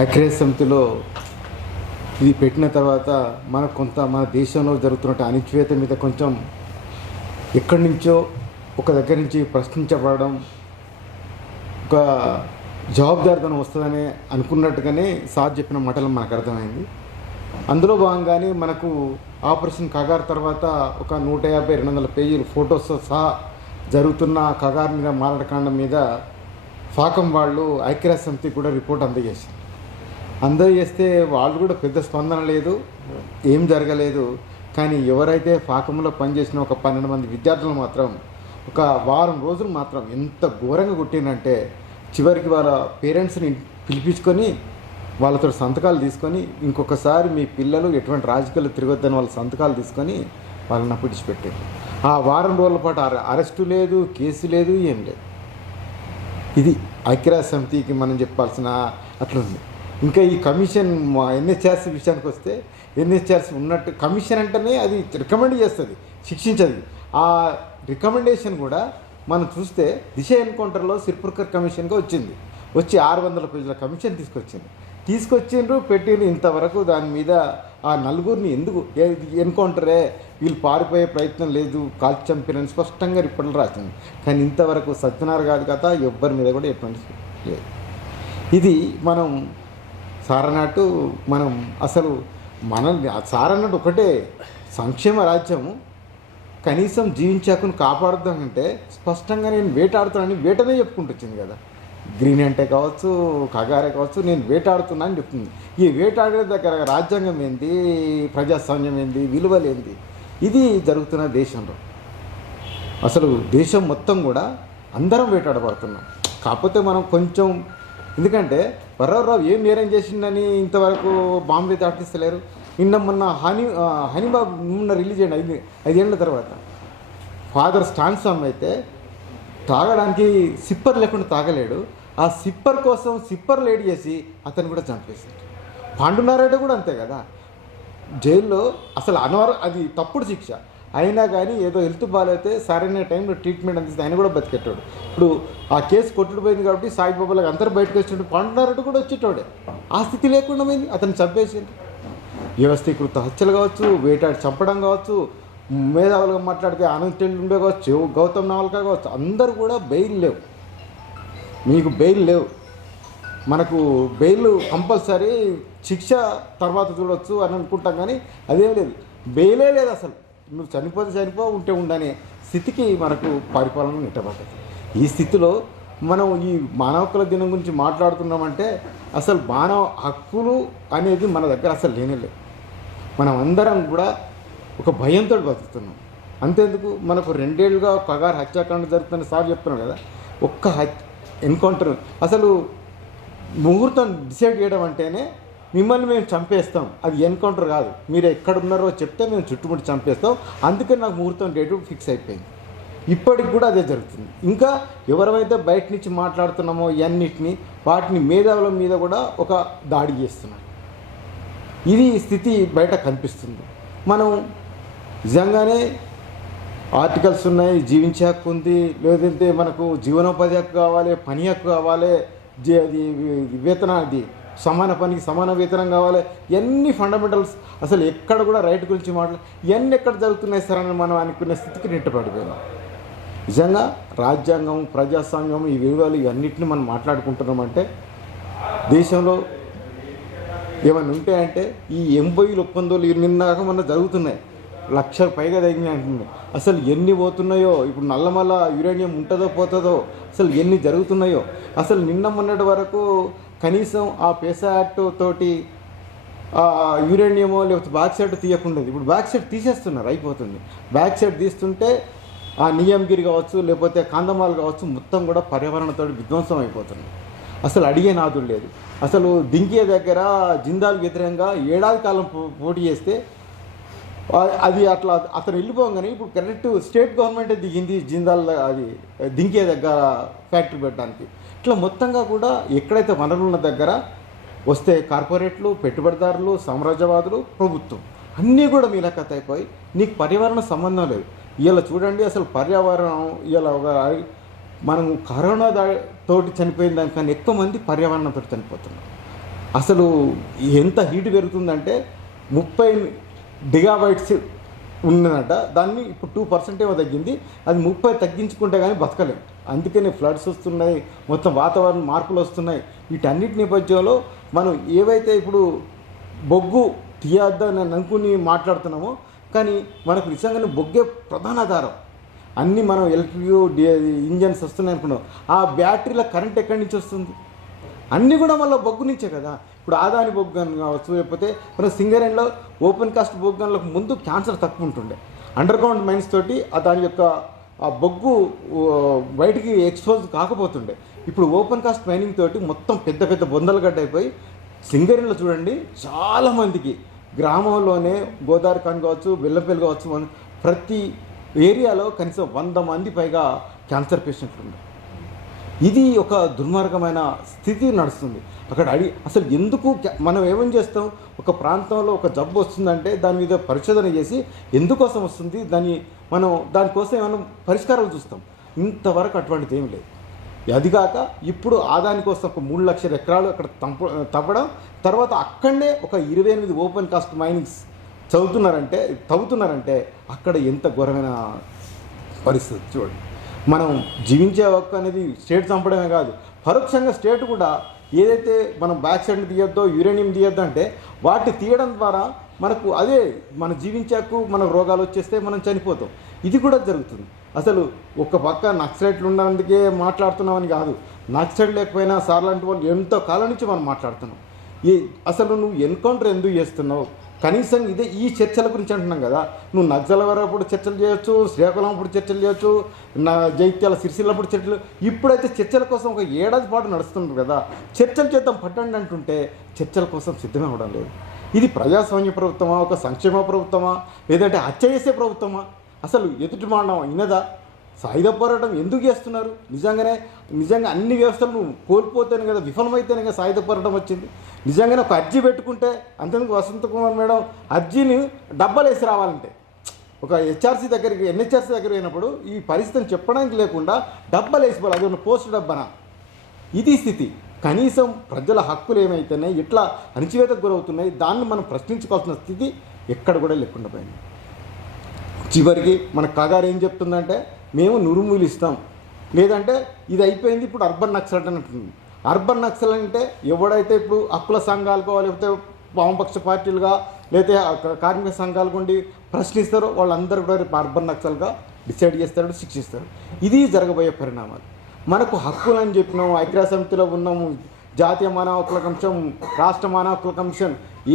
ఐక్యరాజ్య సమితిలో ఇది పెట్టిన తర్వాత మన దేశంలో జరుగుతున్న అణచివేత మీద కొంచెం ఎక్కడి నుంచో ఒక దగ్గర నుంచి ప్రశ్నించబడడం, ఒక జవాబుదారితనం వస్తుందని అనుకున్నట్టుగానే సార్ చెప్పిన మాటలు మనకు అర్థమైంది. అందులో భాగంగానే మనకు ఆపరేషన్ కగార్ తర్వాత ఒక 150-200 పేజీలు ఫొటోస్తో సహా జరుగుతున్న కగార్ మీద మారడకాండం మీద ఫాకం వాళ్ళు ఐక్యరాజ్య సమితికి కూడా రిపోర్ట్ అందజేస్తే వాళ్ళు కూడా పెద్ద స్పందన లేదు, ఏం జరగలేదు. కానీ ఎవరైతే ఫాకంలో పనిచేసిన ఒక 12 మంది విద్యార్థులు మాత్రం ఒక వారం రోజులు మాత్రం ఎంత ఘోరంగా కొట్టిందంటే చివరికి వాళ్ళ పేరెంట్స్ని పిలిపించుకొని వాళ్ళతో సంతకాలు తీసుకొని ఇంకొకసారి మీ పిల్లలు ఎటువంటి రాజకీయాలు తిరగొద్దని వాళ్ళ సంతకాలు తీసుకొని వాళ్ళని విడిచిపెట్టారు. ఆ వారం రోజుల పాటు అరెస్టు లేదు, కేసు లేదు, ఏం లేదు. ఇది ఐక్యరాజ్య సమితికి మనం చెప్పాల్సిన అట్లుంది. ఇంకా ఈ కమిషన్ ఎన్హెచ్ఆర్సీ విషయానికి వస్తే ఎన్హెచ్ఆర్సీ ఉన్నట్టు కమిషన్ అంటేనే అది రికమెండ్ చేస్తుంది, శిక్షించదు. ఆ రికమెండేషన్ కూడా మనం చూస్తే దిశ ఎన్కౌంటర్లో సిర్పుర్కర్ కమిషన్గా వచ్చి 600 పేజీల కమిషన్ తీసుకొచ్చిండ్రు పెట్టిండ్రు. ఇంతవరకు దాని మీద ఆ నలుగురిని ఎందుకు ఎన్కౌంటరే, వీళ్ళు పారిపోయే ప్రయత్నం లేదు, కాల్చి చంపినని స్పష్టంగా రిపోర్ట్లు రాసింది. కానీ ఇంతవరకు సత్యనారాయణ గారి కథ ఎవ్వరి మీద కూడా ఎటువంటి లేదు. ఇది మనం సారన్నట్టు మనం అసలు సారన్నట్టు ఒకటే సంక్షేమ రాజ్యము, కనీసం జీవించాకుని కాపాడుతానంటే స్పష్టంగా నేను వేటాడుతున్నానని వేటనే చెప్పుకుంటొచ్చింది కదా. గ్రీన్ అంటే కావచ్చు, కగారే కావచ్చు, నేను వేటాడుతున్నా అని చెప్తుంది. ఈ వేటాడే దగ్గర రాజ్యాంగం ఏంది, ప్రజాస్వామ్యం ఏంది, విలువలేంది, ఇది జరుగుతున్న దేశంలో. అసలు దేశం మొత్తం కూడా అందరం వేటాడబడుతున్నాం. కాకపోతే మనం కొంచెం, ఎందుకంటే వరవరావు ఏం నేరం చేసిందని ఇంతవరకు బాంబే దాటిస్తలేరు. మొన్న హనీబాబు రిలీజ్ అయ్యింది 5 ఏళ్ళ తర్వాత. ఫాదర్ స్టాన్సమ్ అయితే తాగడానికి సిప్పర్ లేకుండా తాగలేడు. ఆ సిప్పర్ కోసం సిప్పర్ లేడ్ చేసి అతను కూడా చంపేశాడు. పాండునారాయణ కూడా అంతే కదా, జైల్లో అసలు అది తప్పుడు శిక్ష అయినా కానీ ఏదో హెల్త్ బాగాలైతే సరైన టైంలో ట్రీట్మెంట్ అందిస్తే ఆయన కూడా బతికెట్టాడు. ఇప్పుడు ఆ కేసు కొట్టుకుపోయింది కాబట్టి సాయిబాబాలకు అందరూ బయటకు వచ్చినట్టు పాండునారాయణ కూడా వచ్చేటోడే. ఆ స్థితి లేకుండా పోయింది, అతను చంపేసింది. వ్యవస్థీకృత హత్యలు కావచ్చు, వేటాడి చంపడం కావచ్చు, మేధావులుగా మాట్లాడితే ఆనంద్ ఉండే కావచ్చు, గౌతమ్ నావల్కా కావచ్చు, అందరూ కూడా బెయిల్ లేవు. మీకు బెయిల్ లేవు, మనకు బెయిల్ కంపల్సరీ, శిక్ష తర్వాత చూడవచ్చు అని అనుకుంటాం. కానీ అదేం లేదు, బెయిలే లేదు. అసలు నువ్వు చనిపో ఉంటే ఉండనే స్థితికి మనకు పరిపాలన నెట్టబడ్డది. ఈ స్థితిలో మనం ఈ మానవ హక్కుల దినం గురించి మాట్లాడుతున్నామంటే అసలు మానవ హక్కులు అనేది మన దగ్గర అసలు లేనేలేదు. మనం అందరం కూడా ఒక భయంతో బతుకుతున్నాం. అంతేందుకు మనకు 2 ఏళ్ళుగా కగార్ హత్యాకాండ జరుగుతుందని సార్ చెప్తున్నాం కదా. ఒక్క ఎన్కౌంటర్, అసలు ముహూర్తం డిసైడ్ చేయడం అంటేనే మిమ్మల్ని మేము చంపేస్తాం, అది ఎన్కౌంటర్ కాదు, మీరు ఎక్కడున్నారో చెప్తే మేము చుట్టుముట్టి చంపేస్తాం, అందుకని నాకు ముహూర్తం డేటు ఫిక్స్ అయిపోయింది. ఇప్పటికి కూడా అదే జరుగుతుంది. ఇంకా ఎవరైతే బయట నుంచి మాట్లాడుతున్నామో ఇవన్నిటిని వాటిని మేధావుల మీద కూడా ఒక దాడి చేస్తున్నారు. ఇది స్థితి బయట కనిపిస్తుంది. మనం నిజంగానే ఆర్టికల్స్ ఉన్నాయి, జీవించే హక్కు ఉంది, లేదంటే మనకు జీవనోపాధి హక్కు కావాలి, పని హక్కు కావాలి, అది సమాన పనికి సమాన వేతనం కావాలి, ఇవన్నీ ఫండమెంటల్స్. అసలు ఎక్కడ కూడా రైట్ గురించి ఇవన్నీ ఎక్కడ జరుగుతున్నాయి సార్ అని మనం అనుకునే స్థితికి నెట్టబడిపోయినాం. నిజంగా రాజ్యాంగం, ప్రజాస్వామ్యం, ఈ విలువలు ఇవన్నిటిని మనం మాట్లాడుకుంటున్నామంటే దేశంలో ఏమైనా ఉంటాయంటే ఈ 80 ఒప్పందాలు నిన్నాక మన జరుగుతున్నాయి. 1,00,000 పైగా తగ్గినాయి అంటున్నాయి. అసలు ఎన్ని పోతున్నాయో, ఇప్పుడు నల్లమల్ల యురేనియం ఉంటుందో పోతుందో, అసలు ఎన్ని జరుగుతున్నాయో. అసలు మొన్నటి వరకు కనీసం ఆ పేసా యాక్ట్ తోటి యురేనియమో లేకపోతే బ్యాక్ సైడ్ తీయకుండేది. ఇప్పుడు బ్యాక్ సైడ్ తీసేస్తున్నారు, అయిపోతుంది. బ్యాక్ సైడ్ తీస్తుంటే ఆ నియంగిరి కావచ్చు, లేకపోతే కాందమాలు కావచ్చు, మొత్తం కూడా పర్యావరణంతో విధ్వంసం అయిపోతుంది. అసలు అడిగే నాదుడు లేదు. అసలు దింకే దగ్గర జిందాల్ వ్యతిరేకంగా 7 ఏడాది కాలం పోటీ చేస్తే అది అట్లా అతను వెళ్ళిపోగానే ఇప్పుడు కరెక్ట్ స్టేట్ గవర్నమెంటే దిగింది జిందాల్ అది దింకే దగ్గర ఫ్యాక్టరీ పెట్టడానికి. ఇట్లా మొత్తంగా కూడా ఎక్కడైతే వనరుల దగ్గర వస్తే కార్పొరేట్లు, పెట్టుబడిదారులు, సామ్రాజ్యవాదులు, ప్రభుత్వం అన్నీ కూడా మీలకత అయిపోయి నీకు పర్యావరణ సంబంధం లేదు. ఇలా చూడండి, అసలు పర్యావరణం ఇలా మనం కరోనా తోటి చనిపోయిన దానికన్నా ఎక్కువ మంది పర్యావరణంతో చనిపోతున్నారు. అసలు ఎంత హీట్ పెరుగుతుందంటే 30 గిగాబైట్స్ ఉన్నదట, దాన్ని ఇప్పుడు 2% ఏమో తగ్గింది. అది 30 తగ్గించుకుంటే కానీ బతకలేం. అందుకనే ఫ్లడ్స్ వస్తున్నాయి, మొత్తం వాతావరణ మార్పులు వస్తున్నాయి. వీటన్నిటి నేపథ్యంలో మనం ఏవైతే ఇప్పుడు బొగ్గు తీయద్దని అనుకుని మాట్లాడుతున్నామో, కానీ మనకు నిజంగానే బొగ్గే ప్రధాన ఆధారం. అన్నీ మనం ఎలక్ట్రిక్ ఇంజన్స్ వస్తున్నాయి అనుకున్నాం, ఆ బ్యాటరీల కరెంట్ ఎక్కడి నుంచి వస్తుంది? అన్నీ కూడా మళ్ళీ బొగ్గు నుంచే కదా. ఇప్పుడు ఆదాని బొగ్గు గన్ కావచ్చు, లేకపోతే మన సింగరేణిలో ఓపెన్ కాస్ట్ బొగ్గు గన్లకు ముందు క్యాన్సర్ తక్కువ ఉంటుండే. అండర్ గ్రౌండ్ మైన్స్ తోటి దాని యొక్క ఆ బొగ్గు బయటికి ఎక్స్పోజ్ కాకపోతుండే. ఇప్పుడు ఓపెన్ కాస్ట్ మైనింగ్ తోటి మొత్తం పెద్ద పెద్ద బొందలు గడ్డ అయిపోయి సింగరేణిలో చూడండి చాలామందికి గ్రామంలోనే గోదావరి కాని కావచ్చు, బెల్లంపల్లి కావచ్చు, ప్రతి ఏరియాలో కనీసం 100 మంది పైగా క్యాన్సర్ పేషెంట్లు ఉన్నారు. ఇది ఒక దుర్మార్గమైన స్థితి నడుస్తుంది అక్కడ. అసలు ఎందుకు మనం ఏమని చేస్తాం, ఒక ప్రాంతంలో ఒక జబ్బు వస్తుందంటే దాని మీద పరిశోధన చేసి ఎందుకోసం వస్తుంది, దానికోసం ఏమైనా పరిష్కారాలు చూస్తాం. ఇంతవరకు అటువంటిది ఏమి లేదు. అదిగాక ఇప్పుడు ఆదాని కోసం ఒక 3 లక్షల ఎకరాలు అక్కడ తవ్వడం, తర్వాత అక్కడనే ఒక 28 ఓపెన్ కాస్ట్ మైనింగ్స్ తవ్వుతున్నారంటే అక్కడ ఎంత ఘోరమైన పరిస్థితి చూడండి. మనం జీవించే హక్కు అనేది స్టేట్ చంపడమే కాదు, పరోక్షంగా స్టేట్ కూడా ఏదైతే మనం బ్యాక్సైడ్ తీయొద్దో, యురేనియం తీయొద్దో అంటే వాటి తీయడం ద్వారా మనకు అదే మన జీవించే హక్కు, మనకు రోగాలు వచ్చేస్తే మనం చనిపోతాం. ఇది కూడా జరుగుతుంది. అసలు ఒక పక్క నక్సలైట్లు ఉన్నందుకే మాట్లాడుతున్నామని కాదు, నక్సలైట్ లేకపోయినా సార్ లాంటి వాళ్ళు ఎంతో కాలం నుంచి మనం మాట్లాడుతున్నాం. అసలు నువ్వు ఎన్కౌంటర్ ఎందుకు చేస్తున్నావు? కనీసం ఈ చర్చల గురించి అంటున్నాం కదా. నువ్వు నక్సలప్పుడు చర్చలు చేయొచ్చు, శ్రీకాకుళం అప్పుడు చర్చలు చేయొచ్చు, జైత్యాల సిరిసిల్లప్పుడు చర్చలు. ఇప్పుడైతే చర్చల కోసం ఒక ఏడాది పాటు నడుస్తున్నారు కదా. చర్చలు చేద్దాం పట్టండి అంటుంటే చర్చల కోసం సిద్ధమే అవ్వడం లేదు. ఇది ప్రజాస్వామ్య ప్రభుత్వమా, ఒక సంక్షేమ ప్రభుత్వమా, లేదంటే హత్య చేసే ప్రభుత్వమా? అసలు ఎదుటి మానవం అయినదా? సాయుధ పోరాటం ఎందుకు చేస్తున్నారు? నిజంగా అన్ని వ్యవస్థలు కోల్పోతేనే కదా, విఫలమైతేనే కదా సాయుధ పోరాటం వచ్చింది. నిజంగానే ఒక అర్జీ పెట్టుకుంటే అంతకు వసంత కుమార్ మేడం అర్జీని డబ్బాలు వేసి రావాలంటే ఒక ఎన్హెచ్ఆర్సీ దగ్గర అయినప్పుడు ఈ పరిస్థితిని చెప్పడానికి లేకుండా డబ్బాలు వేసిపోవాలి. అది ఉన్న పోస్ట్ డబ్బానా? ఇది స్థితి. కనీసం ప్రజల హక్కులు ఏమైతున్నాయి, ఎట్లా అణచివేతకు గురవుతున్నాయి, దాన్ని మనం ప్రశ్నించుకోవాల్సిన స్థితి ఎక్కడ కూడా లేకుండా పోయింది. చివరికి మన కగారు ఏం చెప్తుందంటే, మేము నురుములు ఇస్తాం, లేదంటే ఇది అయిపోయింది, ఇప్పుడు అర్బన్ నక్సల్ అంటుంది. అర్బన్ నక్సల్ అంటే ఎవడైతే ఇప్పుడు హక్కుల సంఘాలుగా, లేకపోతే వామపక్ష పార్టీలుగా, లేకపోతే కార్మిక సంఘాలు ఉండి ప్రశ్నిస్తారో వాళ్ళందరూ కూడా రేపు అర్బన్ నక్సల్గా డిసైడ్ చేస్తారు, శిక్షిస్తారు. ఇది జరగబోయే పరిణామాలు. మనకు హక్కులు అని చెప్పినాం, ఐక్యరాజ్య సమితిలో ఉన్నాము, జాతీయ మానవ హక్కుల కమిషన్, రాష్ట్ర మానవ హక్కుల కమిషన్,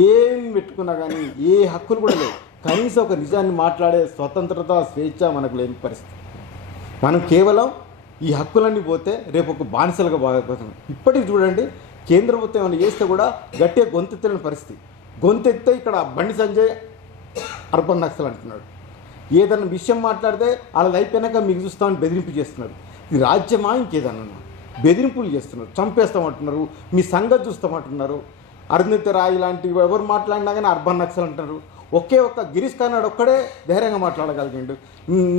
ఏం పెట్టుకున్నా కానీ ఏ హక్కులు కూడా లేవు. కనీసం ఒక నిజాన్ని మాట్లాడే స్వతంత్రత, స్వేచ్ఛ మనకు లేని పరిస్థితి. మనం కేవలం ఈ హక్కులన్నీ పోతే రేపు ఒక బానిసలుగా బాగపోతున్నాం. ఇప్పటికి చూడండి, కేంద్ర ప్రభుత్వం ఏమైనా చేస్తే కూడా గట్టిగా గొంతెత్తలేని పరిస్థితి. గొంతెత్తే ఇక్కడ బండి సంజయ్ అర్బన్ నక్సల్ అంటున్నాడు. ఏదన్నా విషయం మాట్లాడితే వాళ్ళది అయిపోయినాక మీకు చూస్తామని బెదిరింపు చేస్తున్నారు. ఇది రాజ్యమా ఇంకేదన్నా? బెదిరింపులు చేస్తున్నారు, చంపేస్తామంటున్నారు, మీ సంగతి చూస్తామంటున్నారు. అరుంధతి రాయ్ లాంటివి ఎవరు మాట్లాడినా కానీ అర్బన్ నక్సల్ అంటారు. ఒక్క గిరీష్ కార్నాడ్ ఒక్కడే ధైర్యంగా మాట్లాడగలిగిండు.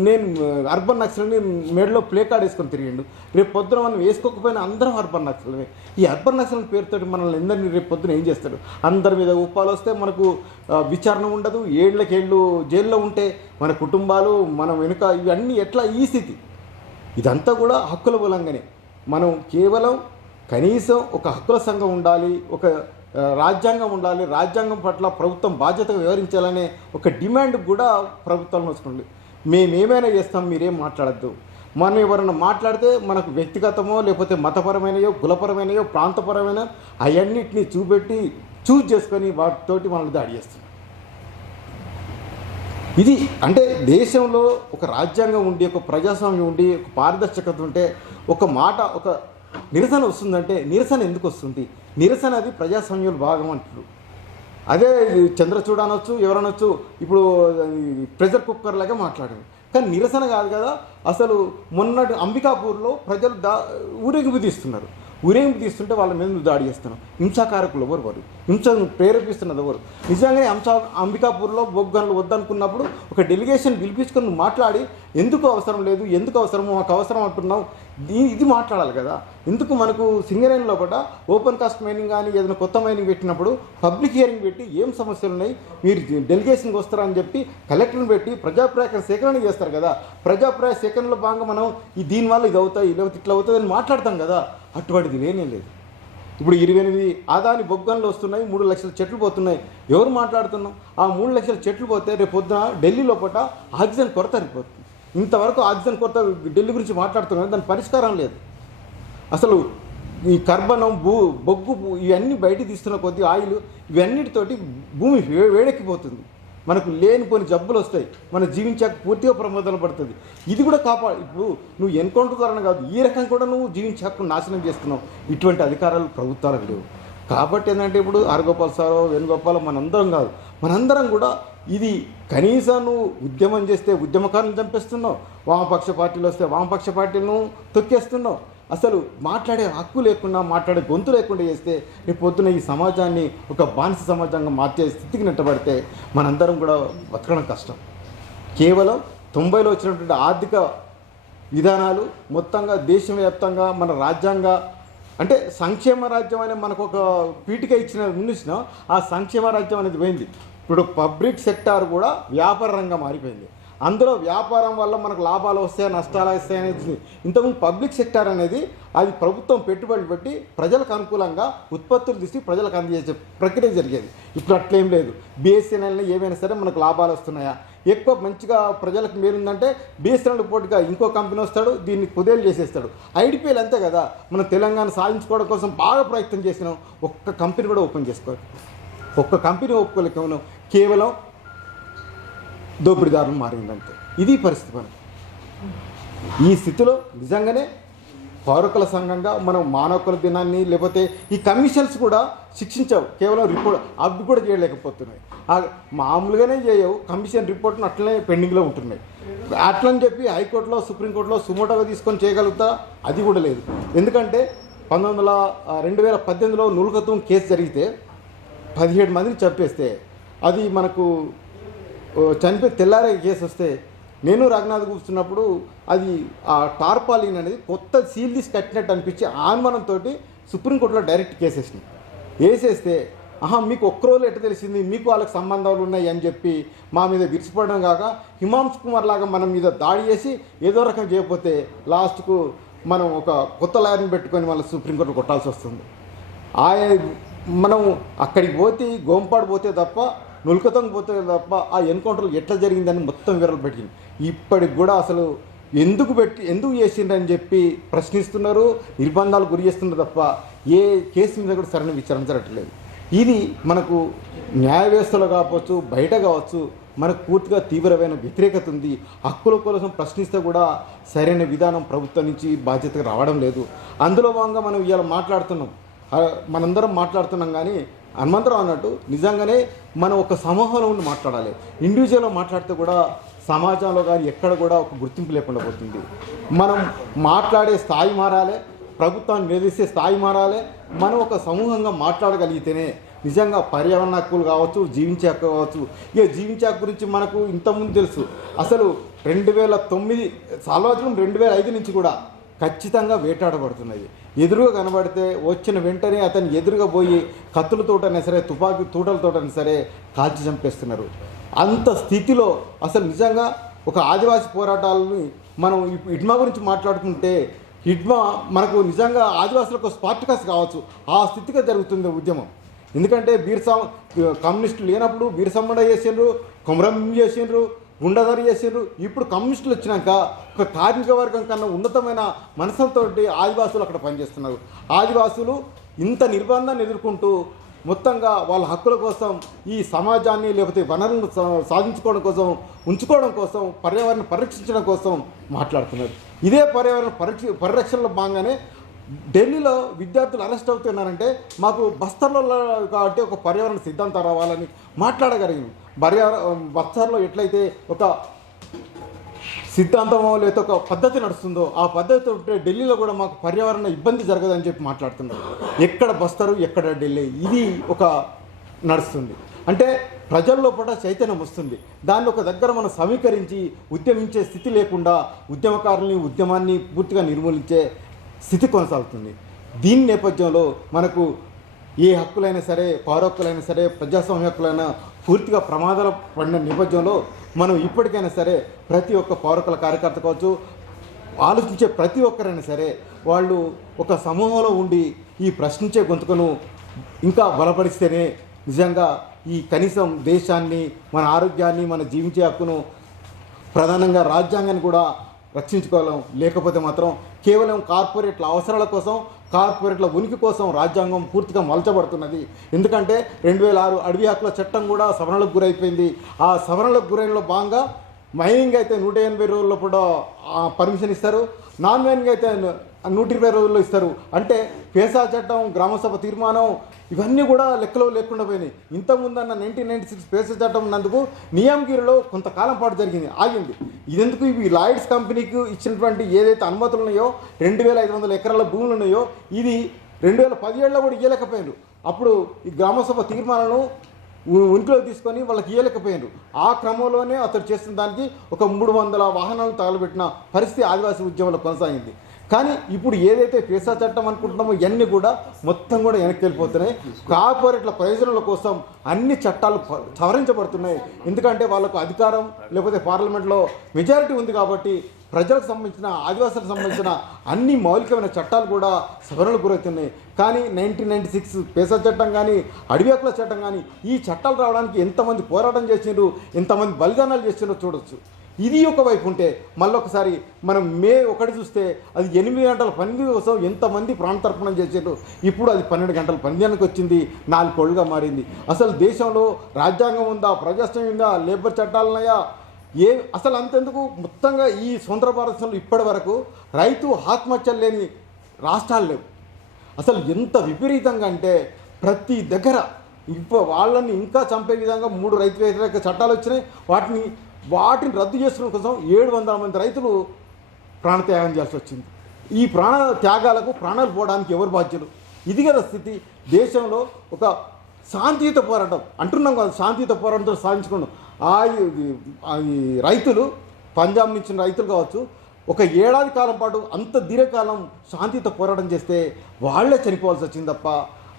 నేను అర్బన్ నక్సల్ని మెడలో ప్లే కార్డ్ వేసుకొని తిరిగిండు. రేపు పొద్దున మనం వేసుకోకపోయినా అందరం అర్బన్ నక్సల్ని. ఈ అర్బన్ నక్సల్ పేరుతో మనల్ని అందరినీ రేపు పొద్దున ఏం చేస్తాడు? అందరి మీద ఉప్పాలు వస్తే మనకు విచారణ ఉండదు, ఏళ్ళు జైల్లో ఉంటే మన కుటుంబాలు, మనం వెనుక ఇవన్నీ ఎట్లా ఈ స్థితి. ఇదంతా కూడా హక్కుల మూలంగానే. మనం కేవలం కనీసం ఒక హక్కుల సంఘం ఉండాలి, ఒక రాజ్యాంగం ఉండాలి, రాజ్యాంగం పట్ల ప్రభుత్వం బాధ్యతగా వ్యవహరించాలనే ఒక డిమాండ్ కూడా ప్రభుత్వం వస్తుంది. మేమేమైనా చేస్తాం, మీరేం మాట్లాడద్దు. మనం ఎవరైనా మాట్లాడితే మనకు వ్యక్తిగతమో, లేకపోతే మతపరమైనయో, కులపరమైనయో, ప్రాంతపరమైన అవన్నిటిని చూజ్ చేసుకొని వాటితోటి మనల్ని దాడి చేస్తున్నాం. ఇది అంటే దేశంలో ఒక రాజ్యాంగం ఉండి, ఒక ప్రజాస్వామ్యం ఉండి, ఒక పారదర్శకత ఉంటే ఒక మాట, ఒక నిరసన వస్తుందంటే నిరసన ఎందుకు వస్తుంది? నిరసన అది ప్రజాస్వామ్యం భాగం అంటారు. అదే చంద్రచూడ్ అనొచ్చు, ఎవరనొచ్చు, ఇప్పుడు ప్రెషర్ కుక్కర్ లాగా మాట్లాడారు. కానీ నిరసన కాదు కదా. అసలు మొన్నటి అంబికాపూర్లో ప్రజలు ఊరేగింపు తీస్తుంటే వాళ్ళ మీద దాడి చేస్తున్నాం. హింసాకారకులు ఎవరు? హింసను ప్రేరేపిస్తున్నది ఎవరు? నిజంగానే అంబికాపూర్లో బొగ్గన్లు వద్దనుకున్నప్పుడు ఒక డెలిగేషన్ పిలిపించుకొని మాట్లాడి ఎందుకు అవసరం లేదు, ఎందుకు అవసరమో మాకు అవసరం అంటున్నావు, ఇది మాట్లాడాలి కదా. ఎందుకు మనకు సింగరేణి లోపల ఓపెన్ కాస్ట్ మైనింగ్ కానీ ఏదైనా కొత్త మైనింగ్ పెట్టినప్పుడు పబ్లిక్ హియరింగ్ పెట్టి ఏం సమస్యలు ఉన్నాయి, మీరు డెలిగేషన్కి వస్తారని చెప్పి కలెక్టర్ని పెట్టి ప్రజాప్రాయ సేకరణ చేస్తారు కదా. ప్రజాప్రాయ సేకరణలో భాగంగా మనం దీనివల్ల ఇది అవుతాయి, లేకపోతే ఇట్లా అవుతుంది అని మాట్లాడతాం కదా. అటువంటిది లేనే లేదు. ఇప్పుడు 28 ఆదాని బొగ్గన్లు వస్తున్నాయి, 3 లక్షల చెట్లు పోతున్నాయి. ఎవరు మాట్లాడుతున్నాం? ఆ 3 లక్షల చెట్లు పోతే రేపు పొద్దున ఢిల్లీ లోపల ఆక్సిజన్ కొరత అయిపోతుంది. ఇంతవరకు ఆక్సిజన్ కొరత ఢిల్లీ గురించి మాట్లాడుతున్నాం, దాని పరిష్కారం లేదు. అసలు ఈ కర్బనం బొగ్గు ఇవన్నీ బయట తీస్తున్న కొద్ది ఆయిల్ ఇవన్నిటితోటి భూమి వేడెక్కిపోతుంది. మనకు లేనిపోని జబ్బులు వస్తాయి, మన జీవించాక పూర్తిగా ప్రమాదాలు పడుతుంది. ఇది కూడా ఇప్పుడు నువ్వు ఎన్కౌంటర్ ద్వారా కాదు, ఈ రకం కూడా నువ్వు జీవించాక నాశనం చేస్తున్నావు. ఇటువంటి అధికారాలు ప్రభుత్వాలకు లేవు. కాబట్టి ఏంటంటే ఇప్పుడు ఆర్గోపాల్ సారో వేణుగోపాల్ మనందరం కాదు, మనందరం కూడా ఇది కనీసం నువ్వు ఉద్యమం చేస్తే ఉద్యమకారులను చంపేస్తున్నావు, వామపక్ష పార్టీలు వస్తే వామపక్ష పార్టీలను తొక్కేస్తున్నావు. అసలు మాట్లాడే హక్కు లేకుండా, మాట్లాడే గొంతు లేకుండా చేస్తే రేపు పొద్దున ఈ సమాజాన్ని ఒక బానిస సమాజంగా మార్చే స్థితికి నెట్టబడితే మనందరం కూడా బతకడం కష్టం. కేవలం 90లో వచ్చినటువంటి ఆర్థిక విధానాలు మొత్తంగా దేశవ్యాప్తంగా మన రాజ్యాంగ అంటే సంక్షేమ రాజ్యం అనే మనకు ఒక పీఠిక ఇచ్చిన ఆ సంక్షేమ రాజ్యం అనేది పోయింది. ఇప్పుడు పబ్లిక్ సెక్టార్ కూడా వ్యాపార రంగం మారిపోయింది. అందులో వ్యాపారం వల్ల మనకు లాభాలు వస్తాయా నష్టాలు వస్తాయనేది ఇంతకుముందు పబ్లిక్ సెక్టార్ అనేది అది ప్రభుత్వం పెట్టుబడులు పెట్టి ప్రజలకు అనుకూలంగా ఉత్పత్తులు తీసి ప్రజలకు అందజేసే ప్రక్రియ జరిగేది. ఇప్పుడు అట్లేం లేదు. బిఎస్ఎన్ఎల్ని ఏమైనా సరే మనకు లాభాలు వస్తున్నాయా, ఎక్కువ మంచిగా ప్రజలకు మేలుందంటే బిఎస్ఎన్ఎల్ పోటీగా ఇంకో కంపెనీ వస్తాడు, దీన్ని కుదేలు చేసేస్తాడు. ఐడిపిఎల్ అంతే కదా, మన తెలంగాణ సాధించుకోవడం కోసం బాగా ప్రయత్నం చేసినాం, ఒక్క కంపెనీ కూడా ఓపెన్ చేసుకోవాలి, ఒక్క కంపెనీ ఒప్పుకోలేకపోయినాం. కేవలం దోపిడీదారులు మారిందంటే ఇది పరిస్థితి. మనకి ఈ స్థితిలో నిజంగానే పౌరకుల సంఘంగా మనం మానవకుల దినాన్ని లేకపోతే ఈ కమిషన్స్ కూడా శిక్షించావు, కేవలం రిపోర్ట్ అవి కూడా చేయలేకపోతున్నాయి. మామూలుగానే చేయవు, కమిషన్ రిపోర్ట్ను అట్లనే పెండింగ్లో ఉంటున్నాయి. అట్లని చెప్పి హైకోర్టులో సుప్రీంకోర్టులో సుమోటోగా తీసుకొని చేయగలుగుతా, అది కూడా లేదు. ఎందుకంటే 2018లో నులకతుం కేసు జరిగితే 17 మందిని చంపేస్తే అది మనకు చనిపోయి తెల్లారే కేసు వస్తే నేను రఘునాథ్ కూర్చున్నప్పుడు అది ఆ టార్పాలిన్ అనేది కొత్త సీల్ తీసి కట్టినట్టు అనిపించి ఆన్మనంతో సుప్రీంకోర్టులో డైరెక్ట్ కేసేసినాయి. వేసేస్తే మీకు ఒక్క రోజు ఎట్ట తెలిసింది, మీకు వాళ్ళకి సంబంధాలు ఉన్నాయి అని చెప్పి మా మీద విరిచిపోవడం కాక హిమాంశు కుమార్ లాగా మన మీద దాడి చేసి ఏదో రకం చేయకపోతే లాస్ట్కు మనం ఒక కొత్త లాయర్ని పెట్టుకొని మళ్ళీ సుప్రీంకోర్టు కొట్టాల్సి వస్తుంది. మనం అక్కడికి పోతే గోంపాడు పోతే తప్ప నులకతం పోతే తప్ప ఆ ఎన్కౌంటర్లు ఎట్లా జరిగిందని మొత్తం వివరాలు పెట్టింది. ఇప్పటికి కూడా అసలు ఎందుకు చేసిండ్రని చెప్పి ప్రశ్నిస్తున్నారు, నిర్బంధాలు గురి చేస్తున్నారు తప్ప ఏ కేసు మీద కూడా సరైన విచారణ జరగట్లేదు. ఇది మనకు న్యాయ వ్యవస్థలో కావచ్చు, బయట కావచ్చు, మనకు పూర్తిగా తీవ్రమైన వ్యతిరేకత ఉంది. హక్కుల కోసం ప్రశ్నిస్తే కూడా సరైన విధానం ప్రభుత్వం నుంచి బాధ్యతగా రావడం లేదు. అందులో భాగంగా మనం ఇవాళ మాట్లాడుతున్నాం, మనందరం మాట్లాడుతున్నాం. కానీ హనుమంతరావు అన్నట్టు నిజంగానే మనం ఒక సమూహంలో ఉండి మాట్లాడాలి. ఇండివిజువల్గా మాట్లాడితే కూడా సమాజంలో కానీ ఎక్కడ కూడా ఒక గుర్తింపు లేకుండా పోతుంది. మనం మాట్లాడే స్థాయి మారాలి, ప్రభుత్వాన్ని నిలదీసే స్థాయి మారాలి. మనం ఒక సమూహంగా మాట్లాడగలిగితేనే నిజంగా పర్యావరణ హక్కులు కావచ్చు, జీవించే హక్కు కావచ్చు. ఇక జీవించే హక్కు గురించి మనకు ఇంతకుముందు తెలుసు. అసలు 2009 సంవత్సరం 2005 నుంచి కూడా ఖచ్చితంగా వేటాడబడుతున్నది. ఎదురుగా కనబడితే వచ్చిన వెంటనే అతను ఎదురుగా పోయి కత్తులతోటైనా సరే, తుపాకీ తూటలతోటైనా సరే కాల్చి చంపేస్తున్నారు. అంత స్థితిలో అసలు నిజంగా ఒక ఆదివాసీ పోరాటాలని మనం హిడ్మా గురించి మాట్లాడుకుంటే హిడ్మా మనకు నిజంగా ఆదివాసులకు స్పార్టికస్ కావచ్చు, ఆ స్థితిగా జరుగుతుంది ఉద్యమం. ఎందుకంటే కమ్యూనిస్టులు లేనప్పుడు వీరసమ్మడ చేసిండ్రు, కొమరం చేసిండ్రు, గుండెదారి చేసిండ్రు. ఇప్పుడు కమ్యూనిస్టులు వచ్చినాక ఒక కార్మిక వర్గం కన్నా ఉన్నతమైన మనసుతో ఆదివాసులు అక్కడ పనిచేస్తున్నారు. ఆదివాసులు ఇంత నిర్బంధాన్ని ఎదుర్కొంటూ మొత్తంగా వాళ్ళ హక్కుల కోసం, ఈ సమాజాన్ని లేకపోతే వనరులను సాధించుకోవడం కోసం, ఉంచుకోవడం కోసం, పర్యావరణం పరిరక్షించడం కోసం మాట్లాడుతున్నారు. ఇదే పర్యావరణ పరిరక్షణలో భాగంగానే ఢిల్లీలో విద్యార్థులు అరెస్ట్ అవుతున్నారంటే మాకు బస్తర్లో కాబట్టి ఒక పర్యావరణ సిద్ధాంతం రావాలని మాట్లాడగలిగింది. బస్తర్లో ఎట్లయితే ఒక సిద్ధాంతమో లేకపోతే ఒక పద్ధతి నడుస్తుందో ఆ పద్ధతి ఉంటే ఢిల్లీలో కూడా మాకు పర్యావరణ ఇబ్బంది జరగదని చెప్పి మాట్లాడుతున్నారు. ఎక్కడ బస్తరు ఎక్కడ ఢిల్లీ, ఇది ఒక నడుస్తుంది. అంటే ప్రజల్లో కూడా చైతన్యం వస్తుంది. దాన్ని ఒక దగ్గర మనం సమీకరించి ఉద్యమించే స్థితి లేకుండా ఉద్యమకారుల్ని ఉద్యమాన్ని పూర్తిగా నిర్మూలించే స్థితి కొనసాగుతుంది. దీని నేపథ్యంలో మనకు ఏ హక్కులైనా సరే, పౌర హక్కులైనా సరే, ప్రజాస్వామ్య హక్కులైనా పూర్తిగా ప్రమాదాలు పడిన నేపథ్యంలో మనం ఇప్పటికైనా సరే ప్రతి ఒక్క పౌరకుల కార్యకర్త కావచ్చు, ఆలోచించే ప్రతి ఒక్కరైనా సరే వాళ్ళు ఒక సమూహంలో ఉండి ఈ ప్రశ్నించే గొంతుకను ఇంకా బలపరిస్తేనే నిజంగా ఈ కనీసం దేశాన్ని, మన ఆరోగ్యాన్ని, మన జీవించే హక్కును, ప్రధానంగా రాజ్యాంగాన్ని కూడా రక్షించుకోగలం. లేకపోతే మాత్రం కేవలం కార్పొరేట్ల అవసరాల కోసం, కార్పొరేట్ల ఉనికి కోసం రాజ్యాంగం పూర్తిగా మలచబడుతున్నది. ఎందుకంటే 2006 అడవి హక్కుల చట్టం కూడా సవరణలకు గురైపోయింది. ఆ సవరణలకు గురైనలో భాగంగా మైనింగ్ అయితే 180 రోజుల్లో కూడా పర్మిషన్ ఇస్తారు, నాన్ మైనింగ్ అయితే 120 రోజుల్లో ఇస్తారు. అంటే పేసా చట్టం, గ్రామసభ తీర్మానం ఇవన్నీ కూడా లెక్కలో లేకుండా పోయినాయి. ఇంతకుముందన్న 1996 పేసా చట్టం ఉన్నందుకు నియామగిరిలో కొంతకాలం పాటు ఆగింది. ఇదెందుకు? ఇవి లాయిడ్స్ కంపెనీకి ఇచ్చినటువంటి ఏదైతే అనుమతులు ఉన్నాయో 2500 ఎకరాల భూములు ఉన్నాయో ఇది 2017లో కూడా ఇవ్వలేకపోయారు. అప్పుడు ఈ గ్రామసభ తీర్మానాలను ఉనికిలో తీసుకొని వాళ్ళకి ఇవ్వలేకపోయారు. ఆ క్రమంలోనే అతడు చేస్తున్న దానికి ఒక 300 వాహనాలు తగలబెట్టిన పరిస్థితి ఆదివాసీ ఉద్యమంలో కొనసాగింది. కానీ ఇప్పుడు ఏదైతే పేసా చట్టం అనుకుంటున్నామో ఇవన్నీ కూడా మొత్తం కూడా వెనక్కి వెళ్ళిపోతున్నాయి. కార్పొరేట్ల ప్రయోజనాల కోసం అన్ని చట్టాలు సవరించబడుతున్నాయి. ఎందుకంటే వాళ్ళకు అధికారం లేకపోతే పార్లమెంట్లో మెజారిటీ ఉంది కాబట్టి ప్రజలకు సంబంధించిన, ఆదివాసులకు సంబంధించిన అన్ని మౌలికమైన చట్టాలు కూడా సవరణలకు గురవుతున్నాయి. కానీ 1996 పేసా చట్టం కానీ, అడవి హక్కుల చట్టం కానీ ఈ చట్టాలు రావడానికి ఎంతమంది పోరాటం చేసిండ్రు, ఎంతమంది బలిదానాలు చేసిండ్రో చూడొచ్చు. ఇది ఒకవైపు ఉంటే మళ్ళొకసారి మనం మే 1 చూస్తే అది 8 గంటల పని కోసం ఎంతమంది ప్రాణతర్పణం చేసారు. ఇప్పుడు అది 12 గంటల పనిదానికి వచ్చింది, 4 కోళ్ళుగా మారింది. అసలు దేశంలో రాజ్యాంగం ఉందా, ప్రజాస్వామ్యం ఉందా, లేబర్ చట్టాలున్నాయా, అసలు అంతెందుకు? మొత్తంగా ఈ స్వతంత్ర భారతదేశంలో ఇప్పటి వరకు రైతు ఆత్మహత్యలు లేని రాష్ట్రాలు లేవు. అసలు ఎంత విపరీతంగా అంటే ప్రతి దగ్గర వాళ్ళని ఇంకా చంపే విధంగా 3 రైతు వ్యతిరేక చట్టాలు వచ్చినాయి. వాటిని రద్దు చేసుకోవడం కోసం 700 మంది రైతులు ప్రాణత్యాగం చేయాల్సి వచ్చింది. ఈ ప్రాణ త్యాగాలకు, ప్రాణాలు పోవడానికి ఎవరు బాధ్యులు? ఇది కదా స్థితి. దేశంలో ఒక శాంతియుత పోరాటం అంటున్నాం కదా, శాంతియుత పోరాటంతో సాధించుకున్నాం. ఈ రైతులు, పంజాబ్ నుంచి రైతులు కావచ్చు, ఒక ఏడాది కాలం పాటు అంత దీర్ఘకాలం శాంతియుత పోరాటం చేస్తే వాళ్లే చనిపోవాల్సి వచ్చింది తప్ప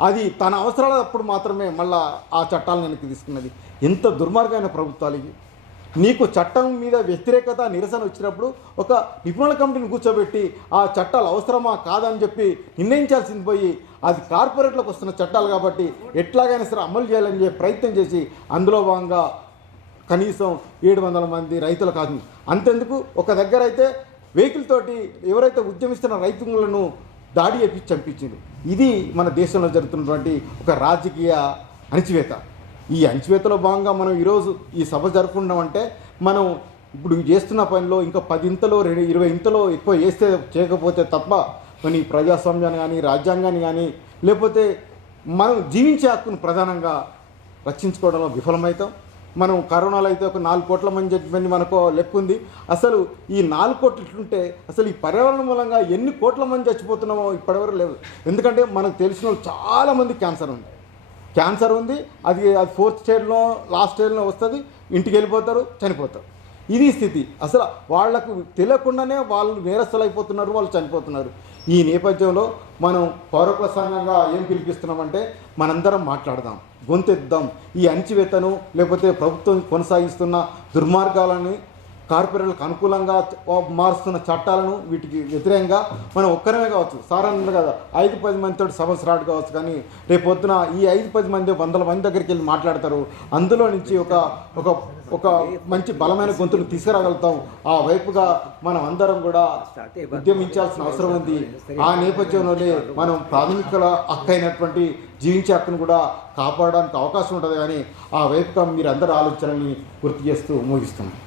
అది తన అవసరాలప్పుడు మాత్రమే మళ్ళీ ఆ చట్టాలను వెనక్కి తీసుకున్నది. ఎంత దుర్మార్గమైన ప్రభుత్వాలు ఇవి! నీకు చట్టం మీద వ్యతిరేకత, నిరసన వచ్చినప్పుడు ఒక నిపుణుల కమిటీని కూర్చోబెట్టి ఆ చట్టాలు అవసరమా కాదని చెప్పి నిర్ణయించాల్సింది పోయి అది కార్పొరేట్లకు వస్తున్న చట్టాలు కాబట్టి ఎట్లాగైనా సరే అమలు చేయాలని చెప్పి ప్రయత్నం చేసి అందులో భాగంగా కనీసం 700 మంది రైతులు కాదు. అంతెందుకు, ఒక దగ్గర అయితే వెహికల్ తోటి ఎవరైతే ఉద్యమిస్తున్న రైతులను దాడి చేసి చంపించింది. ఇది మన దేశంలో జరుగుతున్నటువంటి ఒక రాజకీయ అణచివేత. ఈ అణచివేతలో భాగంగా మనం ఈరోజు ఈ సభ జరుపుకుంటామంటే మనం ఇప్పుడు చేస్తున్న పనిలో ఇంకా 10 ఇంతలో 20 ఇంతలో ఎక్కువ చేయకపోతే తప్ప మన ఈ ప్రజాస్వామ్యాన్ని కానీ, రాజ్యాంగాన్ని కానీ, లేకపోతే మనం జీవించే హక్కును ప్రధానంగా రక్షించుకోవడంలో విఫలమవుతాం. మనం కరోనాలో అయితే ఒక 4 కోట్ల మంది చచ్చిపోయింది మనకు లెక్క ఉంది. అసలు ఈ 4 కోట్లు ఇట్లుంటే అసలు ఈ పర్యావరణ మూలంగా ఎన్ని కోట్ల మంది చచ్చిపోతున్నామో ఇప్పటివరకు లేదు. ఎందుకంటే మనకు తెలిసిన వాళ్ళు చాలామంది క్యాన్సర్ ఉంది. అది 4th స్టేజ్లో, లాస్ట్ స్టేజ్లో వస్తుంది, ఇంటికి వెళ్ళిపోతారు, చనిపోతారు. ఇది స్థితి. అసలు వాళ్లకు తెలియకుండానే వాళ్ళు నేరస్తులు అయిపోతున్నారు, వాళ్ళు చనిపోతున్నారు. ఈ నేపథ్యంలో మనం పౌరకుల సంఘంగా ఏం పిలిపిస్తున్నామంటే మనందరం మాట్లాడదాం, గొంతెద్దాం. ఈ అణచివేతను లేకపోతే ప్రభుత్వం కొనసాగిస్తున్న దుర్మార్గాలని, కార్పొరేట్లకు అనుకూలంగా మారుస్తున్న చట్టాలను, వీటికి వ్యతిరేకంగా మనం ఒక్కరమే కావచ్చు, సాధారణంగా కదా 5-10 మందితో సభ స్టార్ట్ కావచ్చు. కానీ రేపు పొద్దున ఈ 5-10 మంది 100 మంది దగ్గరికి వెళ్ళి మాట్లాడతారు. అందులో నుంచి ఒక మంచి బలమైన గొంతును తీసుకురాగలుగుతాం. ఆ వైపుగా మనం అందరం కూడా ఉద్యమించాల్సిన అవసరం ఉంది. ఆ నేపథ్యంలోనే మనం ప్రాథమిక హక్కు అయినటువంటి జీవించే హక్కును కూడా కాపాడడానికి అవకాశం ఉంటుంది. కానీ ఆ వైపుగా మీరు అందరూ ఆలోచనని గుర్తు చేస్తూ ముగిస్తున్నాం.